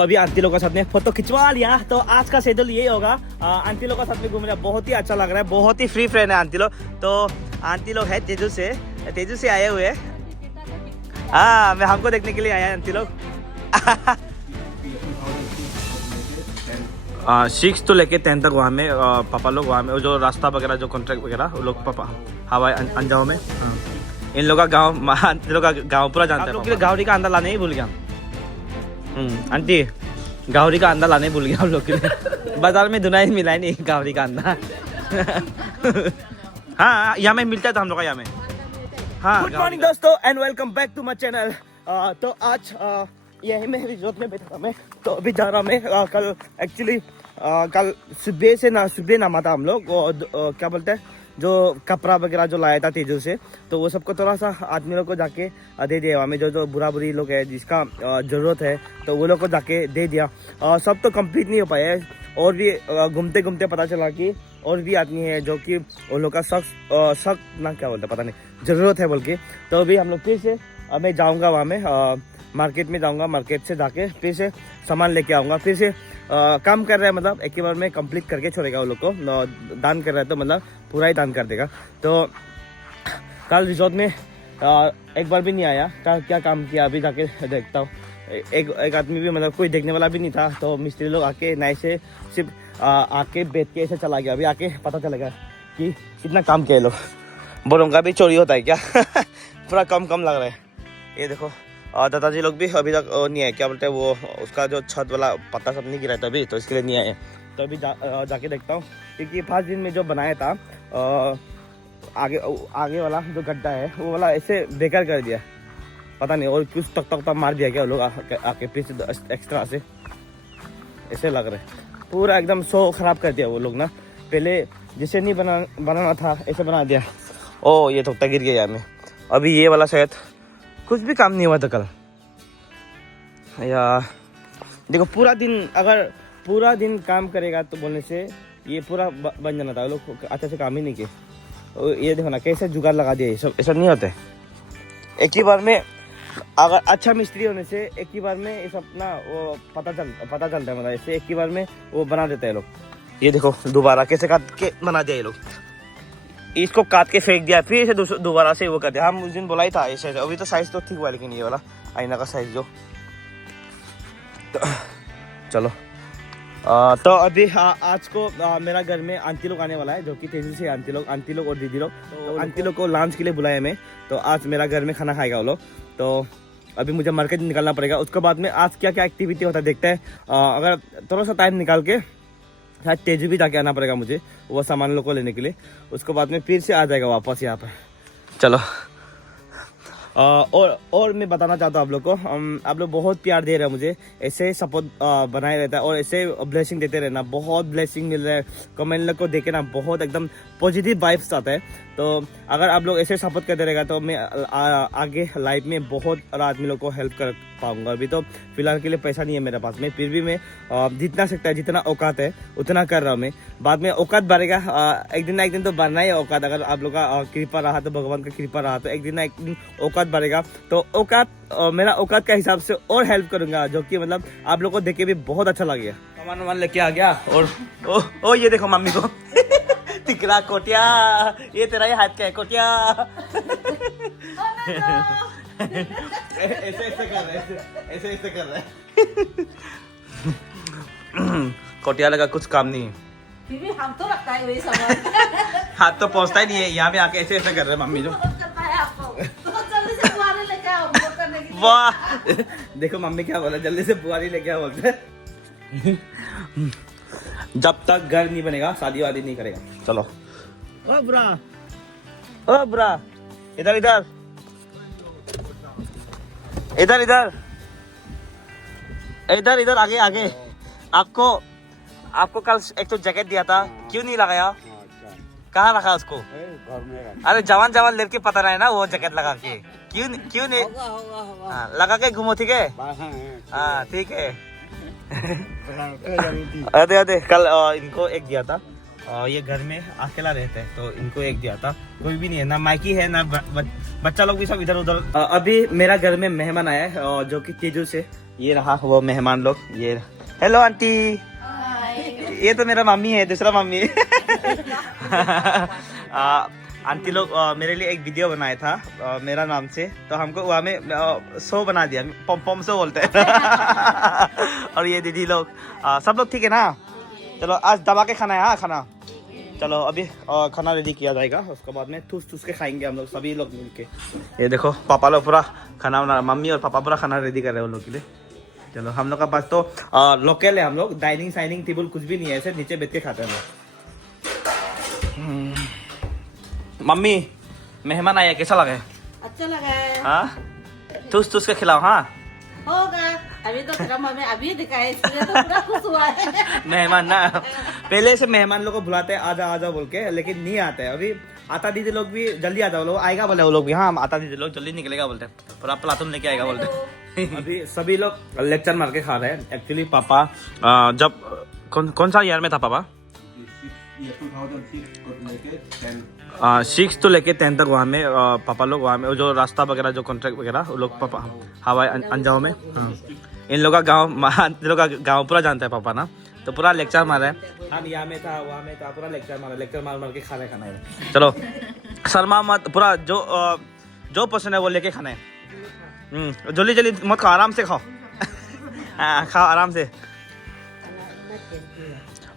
अभी आंटी लोग के साथ में फोटो खिंचवा लिया। तो आज का शेड्यूल यही होगा, आंटी लोग के साथ में घूमना बहुत ही अच्छा लग रहा है, बहुत ही फ्री फ्रेंड है आंटी लोग। तो आंटी लोग है तेजू से आए हुए हैं। हाँ, मैं हमको देखने के लिए आया आंटी लोग। 6 to लेके 10 तक वहाँ में पापा लोग वहाँ में जो रास्ता वगैरह जो कॉन्ट्रैक्ट वगैरह वो लोग पापा हवाई अंजाव में इन लोग का गाँव पूरा जानते हैं। गावरी का अंडा लाने ही भूल गया। आंटी गावरी का अंडा लाने भूल गया हम लोग के लिए। बाजार में दुनाई मिला नहीं गावरी का अंडा। हाँ, यहाँ में मिलता था हम लोग का यहाँ में। हाँ, गुड मॉर्निंग दोस्तों and welcome back to my channel. तो आज यही मैं रिजॉर्ट में बैठा था मैं, तो अभी जा रहा मैं कल एक्चुअली कल सुबह नामा था हम लोग। क्या बोलते हैं जो कपड़ा वगैरह जो लाया था तेजू से, तो वो सबको थोड़ा सा आदमी लोग को जाके दे दिया। वहाँ में जो बुरा बुरी लोग है जिसका ज़रूरत है तो वो लोग को जाके दे दिया। सब तो कंप्लीट नहीं हो पाया है, और भी घूमते घूमते पता चला कि और भी आदमी है जो कि उन लोग का शक ना क्या बोलते पता नहीं ज़रूरत है बोल के। तो अभी हम लोग फिर से मैं जाऊँगा वहाँ में मार्केट में जाऊँगा, मार्केट से जाके फिर से सामान लेके आऊँगा। फिर से काम कर रहा है, मतलब एक ही बार में कंप्लीट करके छोड़ेगा वो लोग को। दान कर रहा है तो मतलब पूरा ही दान कर देगा। तो कल रिजॉर्ट में एक बार भी नहीं आया, क्या काम किया अभी जाके देखता हूँ। एक आदमी भी मतलब कोई देखने वाला भी नहीं था, तो मिस्त्री लोग आके नए से सिर्फ आके बैठ के ऐसे चला गया। अभी आके पता चलेगा कि कितना काम किया लोग। बोलूँगा भी चोरी होता है क्या? पूरा कम लग रहा है। ये देखो दादाजी लोग भी अभी तक नहीं आए, क्या बोलते हैं वो उसका जो छत वाला पत्ता सब नहीं गिरा था अभी, तो इसके लिए नहीं आए। तो अभी जाके देखता हूँ, क्योंकि 5 दिन में जो बनाया था आगे वाला जो गड्ढा है वो वाला ऐसे बेकार कर दिया, पता नहीं, और कुछ तक मार दिया क्या वो लोग आके पीछे एक्स्ट्रा से, ऐसे लग रहा है। पूरा एकदम शो खराब कर दिया वो लोग ना, पहले जिसे नहीं बनाना था ऐसे बना दिया। ओ ये तख्ता गिर गया यहाँ में। अभी ये वाला शायद कुछ भी काम नहीं हुआ था कल यार। देखो अगर पूरा दिन काम करेगा तो बोलने से ये पूरा बन जाना था। लोग अच्छे से काम ही नहीं किए। ये देखो ना कैसे जुगाड़ लगा दिया, ये सब ऐसा नहीं होता है। एक ही बार में अगर अच्छा मिस्त्री होने से एक ही बार में ये सब ना वो पता चलता है, मतलब ऐसे एक ही बार में वो बना देते हैं लोग। ये देखो दोबारा कैसे काट के बना दिया ये लोग, इसको काट के फेंक दिया, फिर इसे दोबारा से वो कर दिया। हम उस दिन बोला ही था ऐसे। अभी तो साइज तो ठीक हुआ, लेकिन ये वाला आईना का साइज जो तो, चलो तो अभी आज को मेरा घर में आंटी लोग आने वाला है, जो कि तेजी से आंटी लोग और दीदी लोग। तो आंटी लोग को लंच के लिए बुलाया मैं, तो आज मेरा घर में खाना खाएगा वो लोग। तो अभी मुझे मार्केट निकलना पड़ेगा। उसके बाद में आज क्या क्या एक्टिविटी होता है देखते हैं। अगर थोड़ा सा टाइम निकाल के शायद तेजू भी जाके आना पड़ेगा मुझे वो सामान लोग को लेने के लिए। उसके बाद में फिर से आ जाएगा वापस यहाँ पर। चलो और मैं बताना चाहता हूँ आप लोग को, आप लोग बहुत प्यार दे रहे हैं मुझे, ऐसे सपोर्ट बनाए रहता है और ऐसे ब्लेसिंग देते रहना। बहुत ब्लेसिंग मिल रहा है, कमेंट लोग को देखे ना बहुत एकदम पॉजिटिव वाइब्स आता है। तो अगर आप लोग ऐसे सपोर्ट करते रहेगा तो मैं आगे लाइफ में बहुत आदमी लोग को हेल्प कर पाऊंगा। अभी तो फिलहाल के लिए पैसा नहीं है मेरे पास में, फिर भी मैं जितना सकता है जितना औकात है उतना कर रहा हूँ मैं। बाद में औकात बढ़ेगा, एक दिन ना एक दिन तो बढ़ना ही औकात। अगर आप लोग का कृपा रहा तो, भगवान का कृपा रहा तो एक दिन ना एक दिन औकात बढ़ेगा। तो औकात मेरा औकात का हिसाब से और हेल्प करूंगा, जो कि मतलब आप लोग को देख के भी बहुत अच्छा लगेगा। सामान लेके आ गया और ये देखो मम्मी को तिकरा कोटिया, ये तेरा ही हाथ का है कोटिया। ऐसे कर रहा है। कोटिया लगा कुछ काम नहीं है। हम तो लगता है वही सामान। हाथ तो पहुंचता ही नहीं है, यहाँ पे आके ऐसे कर रहे हैं मम्मी जो। वाह देखो मम्मी क्या बोला, जल्दी से बुआरी लेके आओ बोलते। जब तक घर नहीं बनेगा शादी वादी नहीं करेगा। चलो ओ ब्रा इधर आगे। आपको कल एक तो जैकेट दिया था, क्यों नहीं लगाया? कहाँ रखा उसको? घर में। अरे जवान लड़के पता रहे ना वो जैकेट लगा के, क्यों नहीं? लगा के घूमो, ठीक है? हाँ ठीक है। अरे कल इनको एक दिया था, ये घर में अकेला रहते हैं तो इनको एक दिया था। कोई भी नहीं है, ना माइकी है ना बच्चा लोग भी सब इधर उधर। अभी मेरा घर में मेहमान आया है जो कि तेजू से, ये रहा वो मेहमान लोग। ये हेलो आंटी, ये तो मेरा मम्मी है, दूसरा मम्मी आंटी लोग मेरे लिए एक वीडियो बनाया था मेरा नाम से, तो हमको वहाँ में शो बना दिया, पम पम शो बोलते हैं और ये दीदी लोग सब लोग ठीक है ना? चलो आज दबा के खाना है। हाँ खाना, चलो अभी खाना रेडी किया जाएगा, उसके बाद में ठूस ठूस के खाएंगे हम लोग सभी लोग मिलके। ये देखो पापा लोग पूरा खाना बना, मम्मी और पापा पूरा खाना रेडी कर रहे हैं उन लोग के लिए। चलो हम लोग का पास तो लोकल है, हम लोग डाइनिंग साइनिंग टेबल कुछ भी नहीं है, ऐसे नीचे बैठ के खाते हैं हम। मम्मी मेहमान आया, कैसा लगा है? अच्छा लगा है। हाँ ठूस ठूस के खिलाओ। हाँ होगा, अभी तो ड्रामा में अभी दिखाया, इसलिए तो पूरा खुश हुआ है। मेहमान ना, पहले से मेहमान लोग को बुलाते हैं आजा आजा बोल के, लेकिन नहीं आते हैं। अभी आता दीदी लोग भी जल्दी आ जाओ, लोग आएगा बोले वो लोग भी। हाँ आता दीदी लोग जल्दी निकलेगा बोलते हैं, पूरा प्लाटून लेके आएगा बोलते हैं। अभी सभी लोग लेक्चर मार के खा रहे हैं। एक्चुअली पापा जब कौन सा ईयर में था पापा? 6 to लेके 10 तक वहाँ में पापा लोग वहाँ में जो रास्ता वगैरह जो कॉन्ट्रैक्ट वगैरह वो लोग पापा हवाई अंजाव में इन लोग का गाँव पूरा जानता है पापा ना, तो पूरा लेक्चर मारा है। हम यहाँ में था वहाँ में था, पूरा लेक्चर मार के खाना है। चलो शर्मा मत, पूरा जो पसंद है वो लेके खाना है। जल्दी जल्दी मत खाओ, आराम से खाओ। हाँ खाओ आराम से।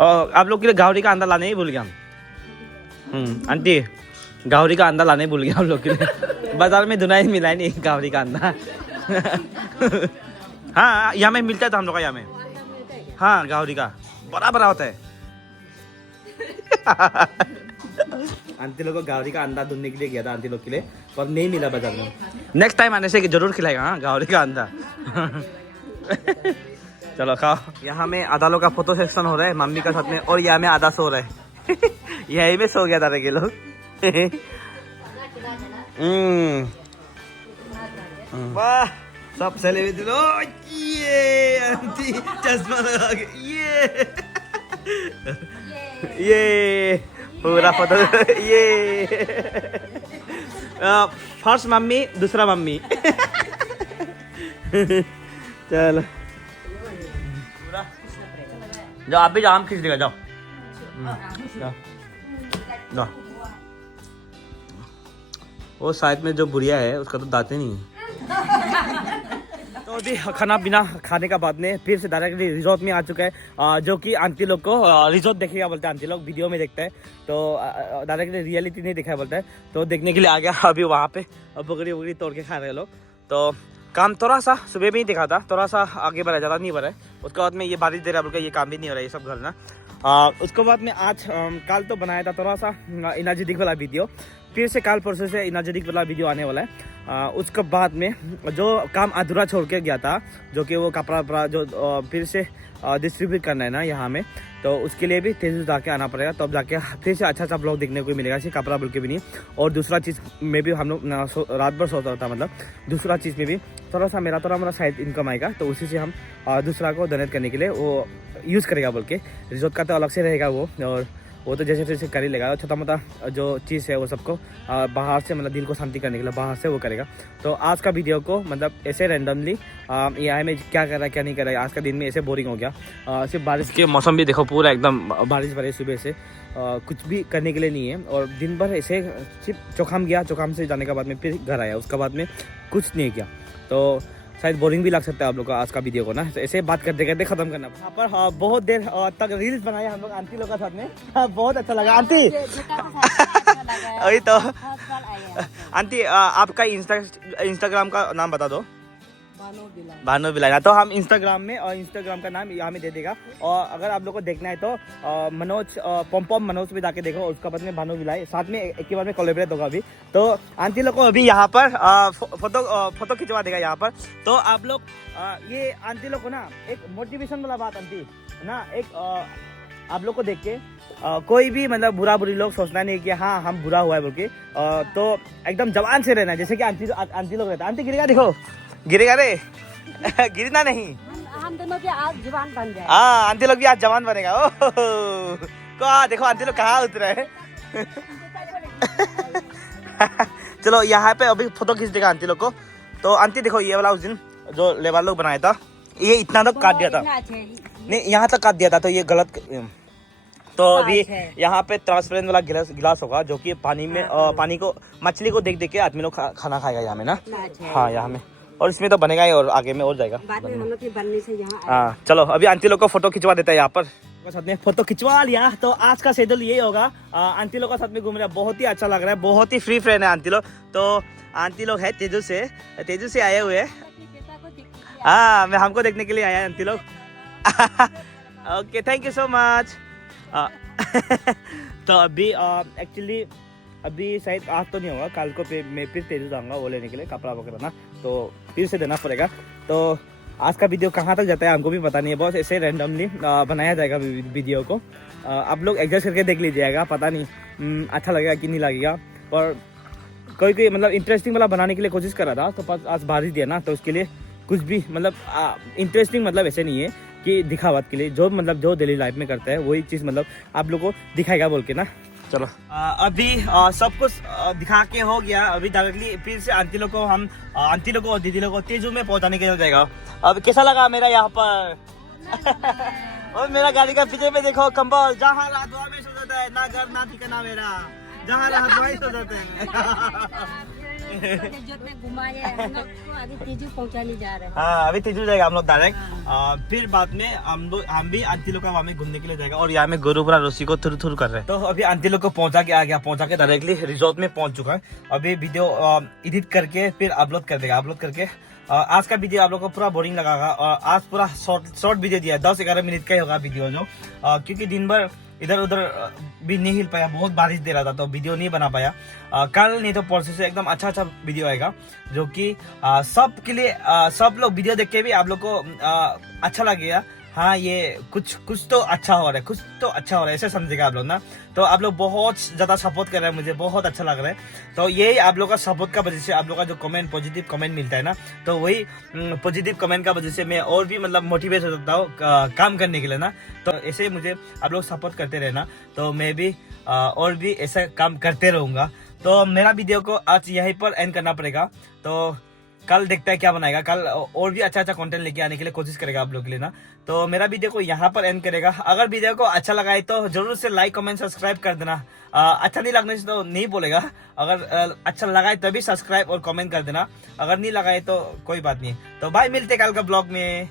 और आप लोग के लिए गावरी का अंडा लाने ही भूल गया हम। आंटी गावरी का अंडा लाने भूल गया हम लोग के लिए। बाजार में धुनाई मिला ही नहीं गावरी का अंडा। हाँ यहाँ में मिलता है तो हम लोग का यहाँ में। हाँ गावरी का बड़ा बड़ा होता है। आंटी लोग को गावरी का अंडा ढूंढने के लिए गया था आंटी लोग के लिए, पर नहीं मिला बाजार में। नेक्स्ट टाइम आने से जरूर खिलाएगा। हाँ गावरी का अंडा। चलो खाओ। यहाँ में आधा लोग का फोटो सेक्शन हो रहा है मम्मी का साथ में, और यहाँ में आधा सो रहा है। यही में सो गया था के लोग। वाह सब सेलिब्रिटी लोग, ये आंटी चश्मा लगा के, ये पूरा फोटो, ये फर्स्ट मम्मी दूसरा मम्मी। चलो जाओ, आप भी जाओ, आम खींच देगा, जाओ जाओ। वो साइड में जो बुढ़िया है उसका तो दांत नहीं है। तो अभी खाना पीना खाने का बाद में फिर से डायरेक्टली रिजॉर्ट में आ चुका है, जो कि आंटी लोग को रिजॉर्ट देखेगा बोलते हैं। आंटी लोग वीडियो में देखते हैं तो डायरेक्टली रियलिटी नहीं दिखाया बोलता है, तो देखने के लिए आ गया। अभी वहाँ पे बकरी वगड़ी तोड़ के खा रहे हैं लोग। तो काम थोड़ा सा सुबह में ही दिखा था, थोड़ा सा आगे बढ़ा, ज़्यादा नहीं बढ़ा है। उसके बाद में ये बारिश दे रहा बोल के ये काम भी नहीं हो रहा है, ये सब घर ना। उसके बाद में आज कल तो बनाया था थोड़ा सा एनर्जेटिक वाला वीडियो, फिर से कल परसों से एनर्जेटिक वाला वीडियो आने वाला है। उसके बाद में जो काम अधूरा छोड़ के गया था, जो कि वो कपड़ा जो फिर से डिस्ट्रीब्यूट करना है ना यहाँ में, तो उसके लिए भी तेज़ी से जाके आना पड़ेगा, तब जाके फिर से अच्छा ब्लॉग देखने को मिलेगा। सिर्फ कपड़ा बोल के भी नहीं, और दूसरा चीज़ में भी हम लोग रात भर सोता था, मतलब दूसरा चीज़ में भी थोड़ा सा मेरा साइड इनकम आएगा, तो उसी से हम दूसरा को डोनेट करने के लिए वो यूज़ करेगा बोल के। रिजॉर्ट का तो अलग से रहेगा वो, और वो तो जैसे जैसे कर ही लेगा। छोटा मोटा जो चीज़ है वो सबको बाहर से, मतलब दिल को शांति करने के लिए बाहर से वो करेगा। तो आज का वीडियो को मतलब ऐसे रैंडमली यहाँ में क्या कर रहा है क्या नहीं कर रहा है, आज का दिन में ऐसे बोरिंग हो गया। सिर्फ बारिश के मौसम भी देखो, पूरा एकदम बारिश भरे सुबह से, कुछ भी करने के लिए नहीं है। और दिन भर ऐसे सिर्फ चौखाम गया, चौखाम से जाने के बाद में फिर घर आया, उसके बाद में कुछ नहीं किया। तो शायद बोरिंग भी लग सकता है आप लोग का आज का वीडियो को ना, तो ऐसे बात करते करते खत्म करना। यहाँ पर बहुत देर तक रील्स बनाए हम लोग आंटी लोग का साथ में। बहुत अच्छा लगा आंटी। वही तो आंटी, आपका इंस्टाग्राम का नाम बता दो। भानु बिलाना। तो हम इंस्टाग्राम में, और इंस्टाग्राम का नाम यहाँ में दे देगा। और अगर आप लोग को देखना है तो मनोज पॉम मनोज भी जाके देखो, उसका बाद में भानु बिलाई साथ में एक ही बार में कोलैबोरेट होगा अभी। तो आंटी लोग को अभी यहाँ पर फोटो खिंचवा देगा यहाँ पर। तो आप लोग ये आंटी लोग को ना एक मोटिवेशन वाला बात आंटी ना, एक आप लोग को देख के कोई भी मतलब बुरी लोग सोचना नहीं कि हाँ हम बुरा हुआ है बोल के, तो एकदम जवान से रहना, जैसे कि आंटी लोग रहता है। आंटी गिरेगा, देखो गिरेगा रे। गिरना नहीं, हम दोनों भी आज जवान बन जाए। हाँ आंटी लोग भी आज जवान बनेगा। को देखो आंटी लोग कहाँ उतरे हैं। चलो यहाँ पे अभी फोटो खींच देगा आंटी लोग को। तो आंटी देखो, ये वाला उस दिन जो लेबर लोग बनाया था, ये इतना तक काट दिया था, नहीं यहाँ तक काट दिया था, तो ये गलत। तो अभी यहाँ पे ट्रांसपेरेंट वाला गिलास होगा जो कि पानी में पानी को मछली को देख देख के आदमी लोग खाना खाएगा यहाँ में ना। हाँ यहाँ में, और इसमें तो बनेगा ही और आगे में और जाएगा। हाँ चलो अभी आंटी लोग को फोटो खिंचवा देते हैं यहाँ पर। साथ में फोटो खिंचवा लिया तो आज का शेड्यूल यही होगा। आंटी लोग का साथ में घूम रहा है, बहुत ही अच्छा लग रहा है, बहुत ही फ्री फ्रेंड है आंटी लोग। तो आंटी लोग है तेजू से आए हुए हैं। हाँ मैं हमको देखने के लिए आया आंटी लोग। Okay thank you so much. तो अभी एक्चुअली अभी शायद आज तो नहीं होगा, कल को मैं फिर तेजू जाऊँगा वो लेने के लिए कपड़ा वगैरह ना, तो फिर से देना पड़ेगा। तो आज का वीडियो कहाँ तक जाता है हमको भी पता नहीं है, बहुत ऐसे रैंडमली बनाया जाएगा वीडियो को। आप लोग एडजस्ट करके देख लीजिएगा, पता नहीं अच्छा लगेगा कि नहीं लगेगा। और कोई मतलब इंटरेस्टिंग वाला बनाने के लिए कोशिश कर रहा था, तो आज बारिश दिया ना, तो उसके लिए कुछ भी मतलब इंटरेस्टिंग मतलब ऐसे नहीं है कि दिखावट के लिए, जो मतलब जो डेली लाइफ में करता है वही चीज़ मतलब आप लोग को दिखाएगा बोल के ना। चलो अभी सब कुछ दिखा के हो गया। अभी डायरेक्टली फिर से आंटी लोग को हम आंटी लोग को और दीदी लोग को तेजू में पहुंचाने के लिए जाएगा। अब कैसा लगा मेरा यहाँ पर? और मेरा गाड़ी का पीछे में देखो कंबल, जहाँ रात वहाँ में सो जाता है, ना घर ना ठिकाना मेरा, जहाँ रात वहीं सो जाता है। पहुंचाने जा रहे हैं। हाँ अभी तेजू जाएगा हम लोग डायरेक्ट। फिर बाद में हम भी आंटी लोग का वहाँ में घूमने के लिए जाएगा। और यहाँ में गुरुपुरा रस्सी को थुर थुर कर रहे हैं। तो अभी आंटी लोग को पहुंचा के आ गया, पहुंचा के डायरेक्टली रिजॉर्ट में पहुंच चुका है। अभी वीडियो एडिट करके फिर अपलोड कर देगा। अपलोड करके आज का वीडियो आप लोग को पूरा बोरिंग लगागा। और आज पूरा शॉर्ट वीडियो दिया, 10-11 मिनट का ही होगा वीडियो जो, क्योंकि दिन भर इधर उधर भी नहीं हिल पाया, बहुत बारिश दे रहा था तो वीडियो नहीं बना पाया। कल नहीं तो परसों से एकदम अच्छा वीडियो आएगा जो कि सब के लिए, सब लोग वीडियो देख के भी आप लोग को अच्छा लगेगा। हाँ ये कुछ तो अच्छा हो रहा है, कुछ तो अच्छा हो रहा है ऐसे समझेगा आप लोग ना। तो आप लोग बहुत ज्यादा सपोर्ट कर रहे हैं, मुझे बहुत अच्छा लग रहा है। तो यही आप लोग का सपोर्ट का वजह से, आप लोग का जो कमेंट पॉजिटिव कमेंट मिलता है ना, तो वही पॉजिटिव कमेंट का वजह से मैं और भी मतलब मोटिवेट हो सकता हूँ काम करने के लिए ना। तो ऐसे मुझे आप लोग सपोर्ट करते रहना, तो मैं भी और भी ऐसा काम करते रहूँगा। तो मेरा वीडियो को आज यहीं पर एंड करना पड़ेगा। तो कल देखते हैं क्या बनाएगा, कल और भी अच्छा कंटेंट लेके आने के लिए कोशिश करेगा आप लोग के लिए ना। तो मेरा वीडियो को यहाँ पर एंड करेगा। अगर वीडियो को अच्छा लगा है तो जरूर से लाइक कमेंट सब्सक्राइब कर देना। अच्छा नहीं लगने से तो नहीं बोलेगा, अगर अच्छा लगा है तभी सब्सक्राइब और कमेंट कर देना। अगर नहीं लगा है तो कोई बात नहीं। तो भाई मिलते कल का ब्लॉग में।